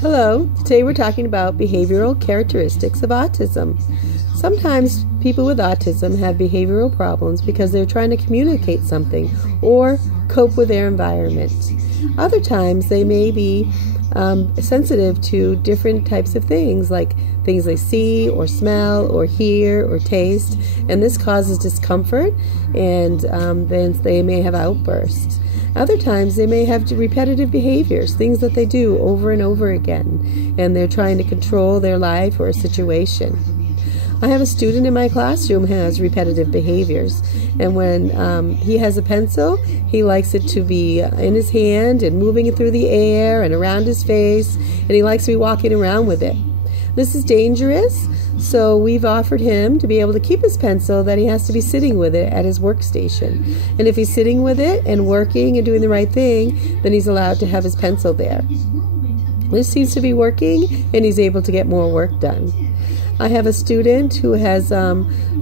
Hello, today we're talking about behavioral characteristics of autism. Sometimes people with autism have behavioral problems because they're trying to communicate something or cope with their environment. Other times they may be sensitive to different types of things, like things they see or smell or hear or taste, and this causes discomfort, and then they may have outbursts. Other times they may have repetitive behaviors, things that they do over and over again, and they're trying to control their life or a situation. I have a student in my classroom who has repetitive behaviors, and when he has a pencil, he likes it to be in his hand and moving it through the air and around his face, and he likes to be walking around with it. This is dangerous, so we've offered him to be able to keep his pencil, that he has to be sitting with it at his workstation. And if he's sitting with it and working and doing the right thing, then he's allowed to have his pencil there. This seems to be working, and he's able to get more work done. I have a student who has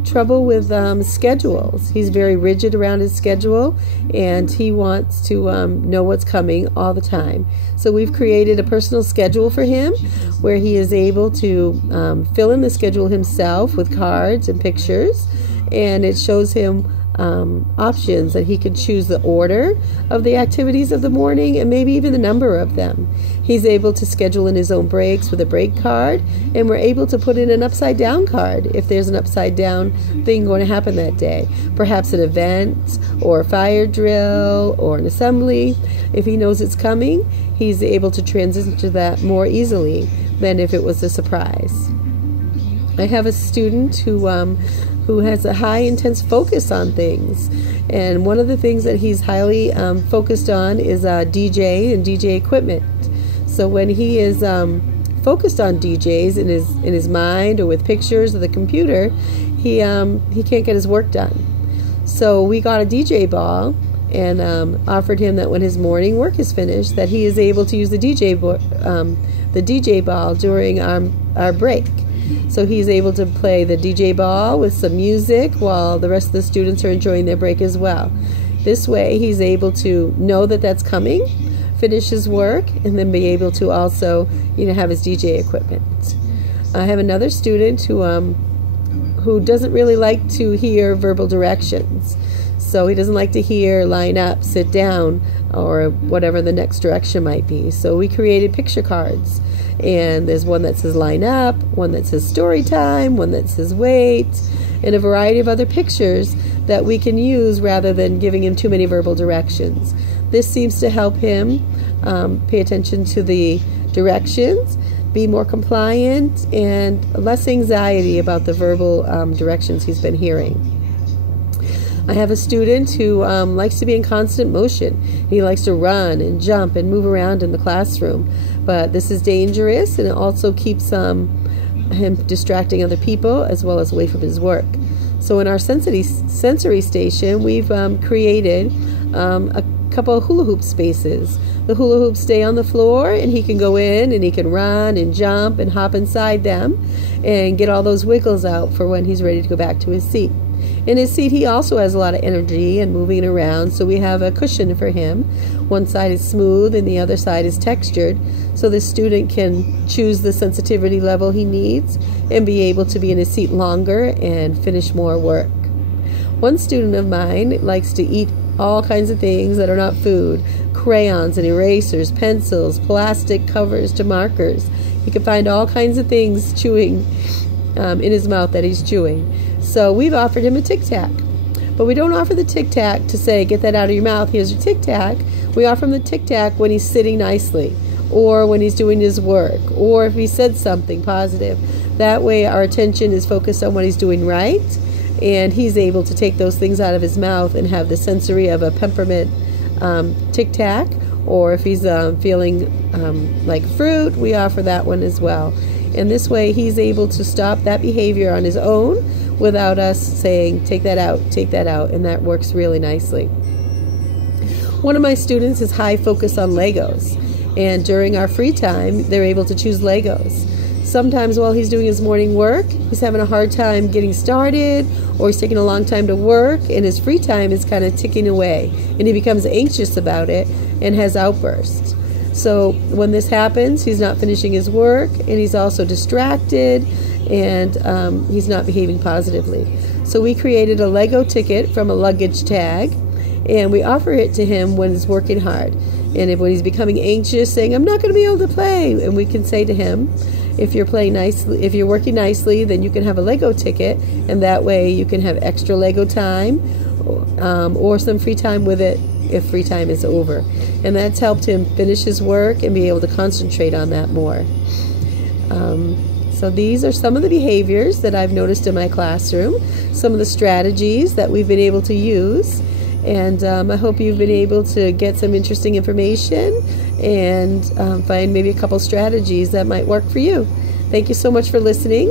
trouble with schedules. He's very rigid around his schedule, and he wants to know what's coming all the time. So we've created a personal schedule for him where he is able to fill in the schedule himself with cards and pictures, and it shows him options that he can choose the order of the activities of the morning and maybe even the number of them. He's able to schedule in his own breaks with a break card, and we're able to put in an upside down card if there's an upside down thing going to happen that day, perhaps an event or a fire drill or an assembly. If he knows it's coming, he's able to transition to that more easily than if it was a surprise. I have a student who has a high intense focus on things, and one of the things that he's highly focused on is DJ and DJ equipment. So when he is focused on DJs in his mind or with pictures of the computer, he can't get his work done. So we got a DJ ball and offered him that when his morning work is finished, that he is able to use the DJ ball during our break. So he's able to play the DJ ball with some music while the rest of the students are enjoying their break as well. This way he's able to know that that's coming, finish his work, and then be able to also have his DJ equipment. I have another student who doesn't really like to hear verbal directions. So he doesn't like to hear line up, sit down, or whatever the next direction might be. So we created picture cards. And there's one that says line up, one that says story time, one that says wait, and a variety of other pictures that we can use rather than giving him too many verbal directions. This seems to help him pay attention to the directions, be more compliant, and less anxiety about the verbal directions he's been hearing. I have a student who likes to be in constant motion. He likes to run and jump and move around in the classroom. But this is dangerous, and it also keeps him distracting other people as well as away from his work. So in our sensory station, we've created a couple of hula hoop spaces. The hula hoops stay on the floor, and he can go in and he can run and jump and hop inside them and get all those wiggles out for when he's ready to go back to his seat. In his seat, he also has a lot of energy and moving around, so we have a cushion for him. One side is smooth and the other side is textured, so the student can choose the sensitivity level he needs and be able to be in his seat longer and finish more work. One student of mine likes to eat all kinds of things that are not food: crayons and erasers, pencils, plastic covers to markers. You can find all kinds of things chewing in his mouth that he's chewing. So we've offered him a Tic Tac. But we don't offer the Tic Tac to say, get that out of your mouth, here's your Tic Tac. We offer him the Tic Tac when he's sitting nicely, or when he's doing his work, or if he said something positive. That way our attention is focused on what he's doing right, and he's able to take those things out of his mouth and have the sensory of a peppermint Tic Tac. Or if he's feeling like fruit, we offer that one as well. And this way he's able to stop that behavior on his own without us saying, take that out, and that works really nicely. One of my students is high focus on Legos, and during our free time they're able to choose Legos. Sometimes while he's doing his morning work, he's having a hard time getting started, or he's taking a long time to work, and his free time is kind of ticking away, and he becomes anxious about it and has outbursts. So when this happens, he's not finishing his work, and he's also distracted, and he's not behaving positively. So we created a Lego ticket from a luggage tag, and we offer it to him when he's working hard. And when he's becoming anxious, saying, I'm not going to be able to play, and we can say to him, if you're playing nicely, if you're working nicely, then you can have a Lego ticket, and that way you can have extra Lego time, or some free time with it if free time is over. And that's helped him finish his work and be able to concentrate on that more. So these are some of the behaviors that I've noticed in my classroom, some of the strategies that we've been able to use. And I hope you've been able to get some interesting information and find maybe a couple strategies that might work for you. Thank you so much for listening.